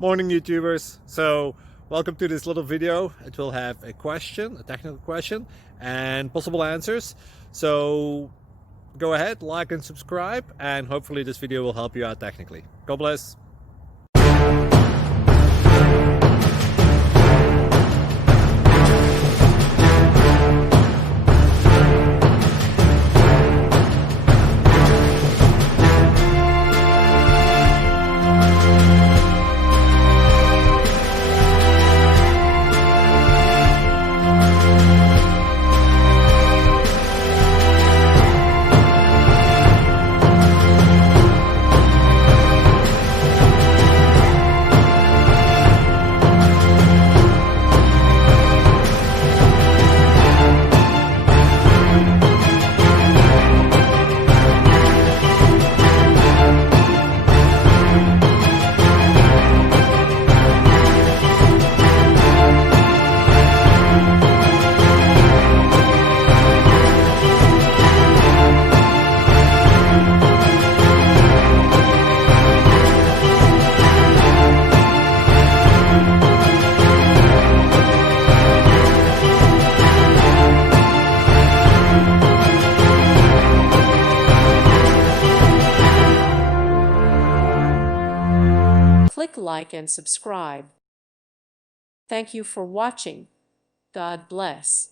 Morning YouTubers. So welcome to this little video. It will have a question, a technical question, and possible answers. So go ahead, like and subscribe, and hopefully this video will help you out technically. God bless. Click like and subscribe. Thank you for watching. God bless.